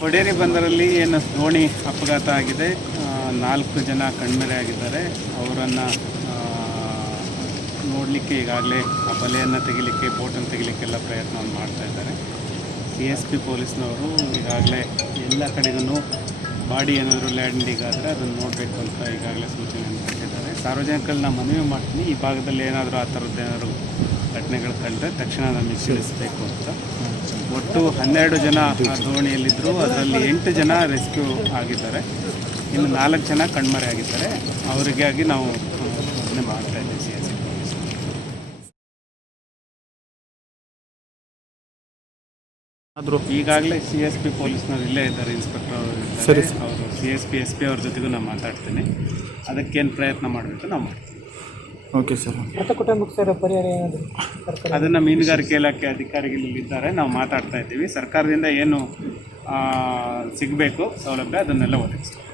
ಕೊಡೇರಿ ಬಂದರಲ್ಲಿ ಏನು ದೋಣಿ ಅಪಘಾತ ಆಗಿದೆ. 4 ಜನ ಕಣ್ಮರೆಯಾಗಿದ್ದಾರೆ. ಅವರನ್ನು ನೋಡಲಿಕ್ಕೆ ಈಗಾಗಲೇ ಆ ಬಲೆಯನ್ನು ತೆಗಿಲಿಕ್ಕೆ, ಬೋಟನ್ನು ತೆಗಿಲಿಕ್ಕೆಲ್ಲ ಪ್ರಯತ್ನವನ್ನು ಮಾಡ್ತಾ ಇದ್ದಾರೆ. CSP ಪೊಲೀಸ್ನವರು ಈಗಾಗಲೇ ಎಲ್ಲ ಕಡೆಗೂ ಬಾಡಿ ಏನಾದರೂ ಲ್ಯಾಂಡಿಂಗ್ ಆದರೆ ಅದನ್ನು ನೋಡಬೇಕು ಅಂತ ಈಗಾಗಲೇ ಸೂಚನೆಯನ್ನು ಕೊಟ್ಟಿದ್ದಾರೆ. ಸಾರ್ವಜನಿಕರನ್ನ ಮನವಿ ಮಾಡ್ತೀನಿ, ಈ ಭಾಗದಲ್ಲಿ ಏನಾದರೂ ಆ ಥರದ್ದು ಏನಾದರೂ ಘಟನೆಗಳು ಕಂಡ್ರೆ ತಕ್ಷಣ ನಮಗೆ ತಿಳಿಸಬೇಕು ಅಂತ. ಒಟ್ಟು 12 ಜನ ಆ ದೋಣಿಯಲ್ಲಿದ್ದರು. ಅದರಲ್ಲಿ 8 ಜನ ರೆಸ್ಕ್ಯೂ ಆಗಿದ್ದಾರೆ. ಇನ್ನು 4 ಜನ ಕಣ್ಮರೆಯಾಗಿದ್ದಾರೆ. ಅವರಿಗಾಗಿ ನಾವು ಅದನ್ನೇ ಮಾಡ್ತಾ ಇದ್ದೀವಿ. CSP ಪೊಲೀಸ್ ಆದರೂ ಈಗಾಗಲೇ CSP ಪೊಲೀಸ್ನವ್ರು ಇಲ್ಲೇ ಇದ್ದಾರೆ, ಇನ್ಸ್ಪೆಕ್ಟರ್ ಅವರು ಇದ್ದಾರೆ. ಅವರು CSP SP ಅವ್ರ ಜೊತೆಗೂ ನಾನು ಮಾತಾಡ್ತೀನಿ. ಅದಕ್ಕೇನು ಪ್ರಯತ್ನ ಮಾಡಬೇಕು ನಾವು ಮಾಡ್ತೀವಿ. Okay sir. ಪರಿಹಾರ ಏನಾದರೂ ಅದನ್ನು ಮೀನುಗಾರಿಕೆ ಇಲಾಖೆ ಅಧಿಕಾರಿಗಳಿದ್ದಾರೆ, ನಾವು ಮಾತಾಡ್ತಾ ಇದ್ದೀವಿ. ಸರ್ಕಾರದಿಂದ ಏನು ಸಿಗಬೇಕು ಸೌಲಭ್ಯ ಅದನ್ನೆಲ್ಲ ಒದಗಿಸ್ತೀವಿ.